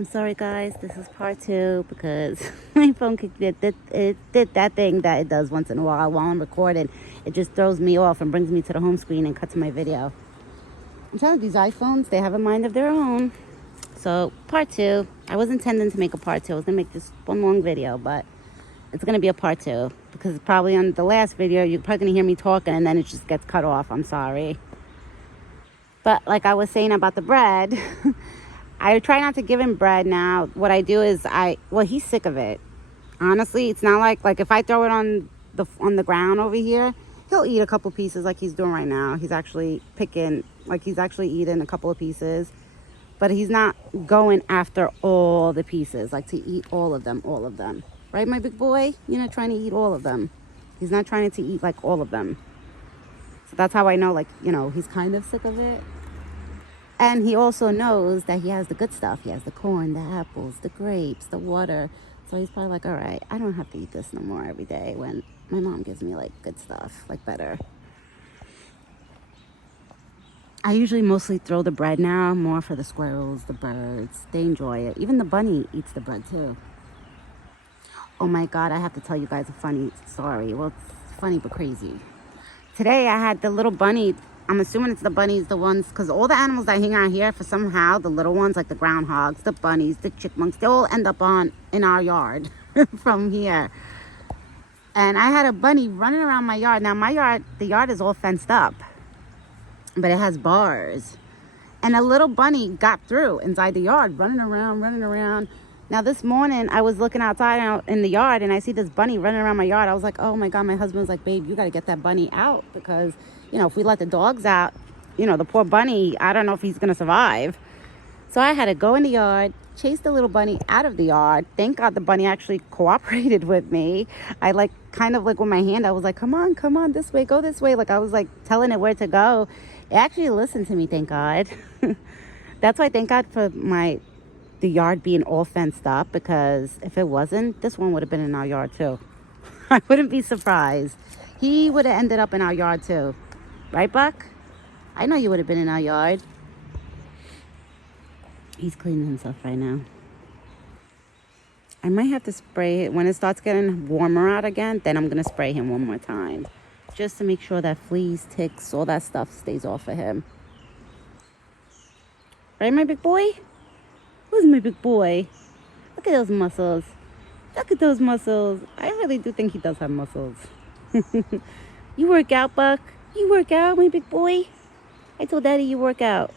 I'm sorry guys, this is part 2 because my phone it did that thing that it does once in a while I'm recording. It just throws me off and brings me to the home screen and cuts my video. I'm telling you, these iPhones, they have a mind of their own. So part 2, I was intending to make a part 2. I was going to make this one long video, but it's going to be a part 2 because probably on the last video, you're probably going to hear me talking and then it just gets cut off. I'm sorry. But like I was saying about the bread, I try not to give him bread now. What I do is he's sick of it. Honestly, it's not like if I throw it on the ground over here, he'll eat a couple pieces like he's doing right now. He's actually he's actually eating a couple of pieces. But he's not going after all the pieces, like to eat all of them. Right, my big boy? You're not trying to eat all of them. He's not trying to eat like all of them. So that's how I know, he's kind of sick of it. And he also knows that he has the good stuff. He has the corn, the apples, the grapes, the water. So he's probably like, all right, I don't have to eat this no more every day when my mom gives me good stuff, better. I usually mostly throw the bread now, more for the squirrels, the birds. They enjoy it. Even the bunny eats the bread too. Oh my God, I have to tell you guys a funny story. Well, it's funny but crazy. Today I had the little bunny. I'm assuming it's the bunnies, the ones, because all the animals that hang out here, for somehow, the little ones, like the groundhogs, the bunnies, the chipmunks, they all end up in our yard from here. And I had a bunny running around my yard. Now the yard is all fenced up, but it has bars. And a little bunny got through inside the yard, running around. Now this morning, I was looking outside out in the yard, and I see this bunny running around my yard. I was like, oh my God, my husband was like, babe, you got to get that bunny out because, if we let the dogs out, the poor bunny, I don't know if he's going to survive. So I had to go in the yard, chase the little bunny out of the yard. Thank God the bunny actually cooperated with me. I with my hand, I was like, come on, this way, go this way. I was telling it where to go. It actually listened to me, thank God. That's why thank God for the yard being all fenced up, because if it wasn't, this one would have been in our yard too. I wouldn't be surprised. He would have ended up in our yard too. Right, Buck? I know you would have been in our yard. He's cleaning himself right now. I might have to spray it when it starts getting warmer out again. Then I'm going to spray him one more time, just to make sure that fleas, ticks, all that stuff stays off of him. Right, my big boy? Who's my big boy? Look at those muscles. Look at those muscles. I really do think he does have muscles. You work out, Buck? You work out, my big boy? I told Daddy you work out.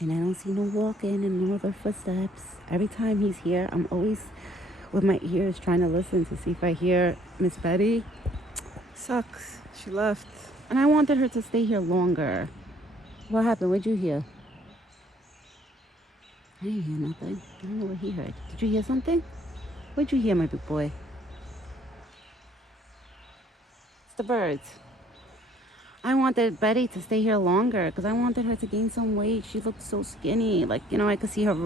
And I don't see no walking and no other footsteps. Every time he's here, I'm always with my ears trying to listen to see if I hear Miss Betty. Sucks. She left. And I wanted her to stay here longer. What happened? What'd you hear? I didn't hear nothing. I don't know what he heard. Did you hear something? What'd you hear, my big boy? It's the birds. I wanted Betty to stay here longer because I wanted her to gain some weight. She looked so skinny. I could see her